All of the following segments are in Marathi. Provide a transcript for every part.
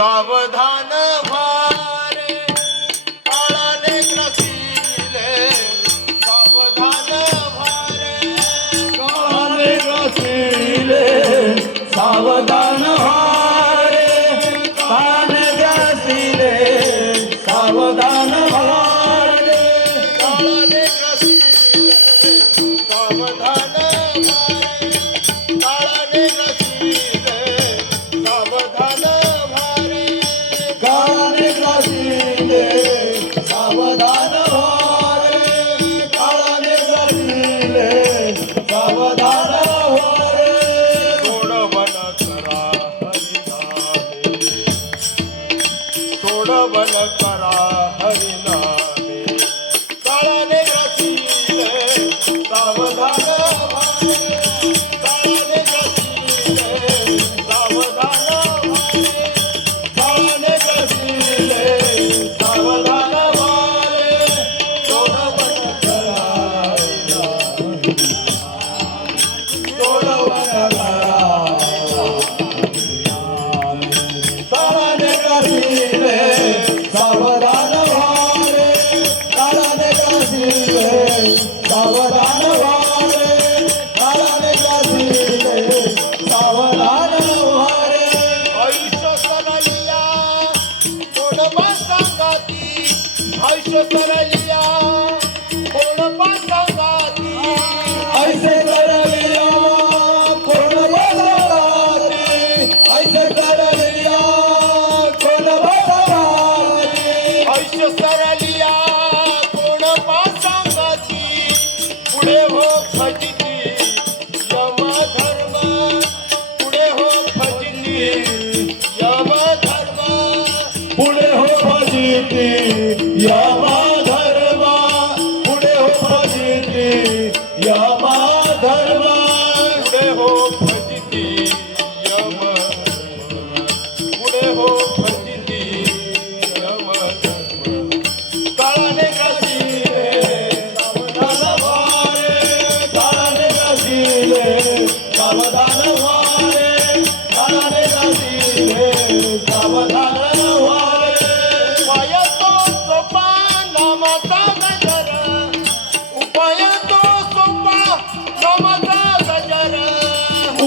सावधान भारे काळाने ग्रसिले सावधान भारे काळे रसिले सावधान सावधान हारे करा आयुष्य सरलिया कोण सांगाती ऐसे करलिया कोण बसवाती ऐसे करलिया कोण बसवाती आयुष्य सरलिया कोण सांगाती पुढे हो फजिती यम धर्म पुढे हो फजिती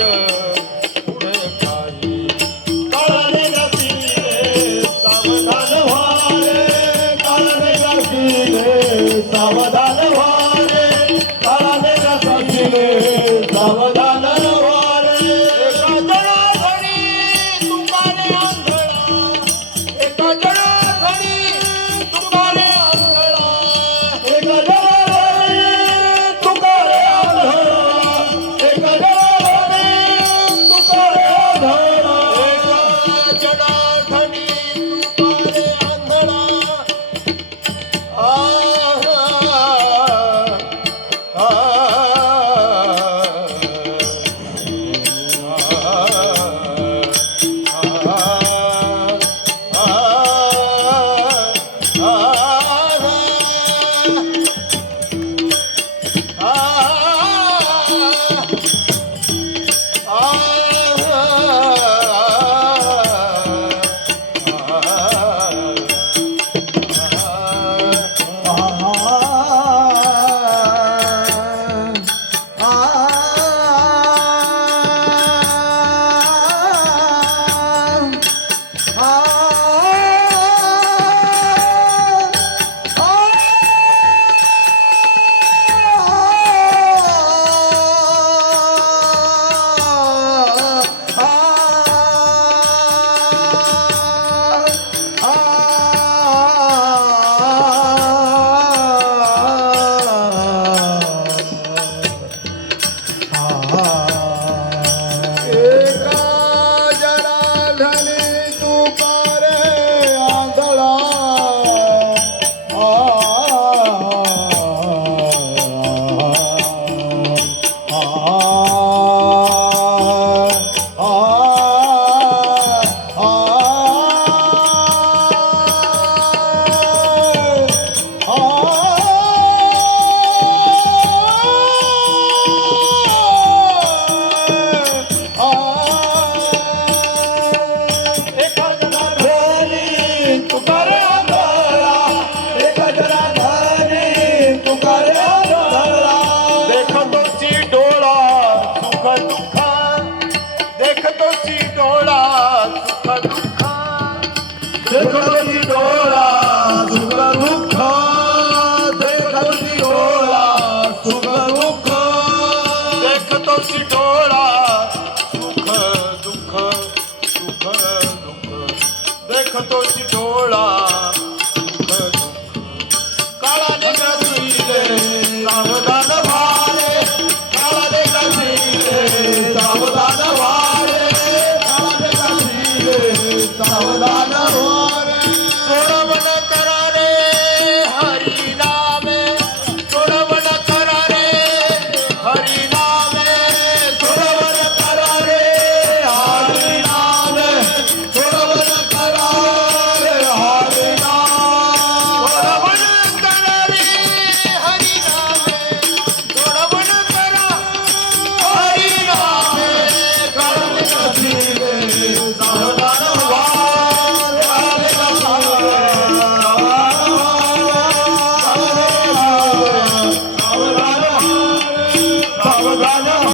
করো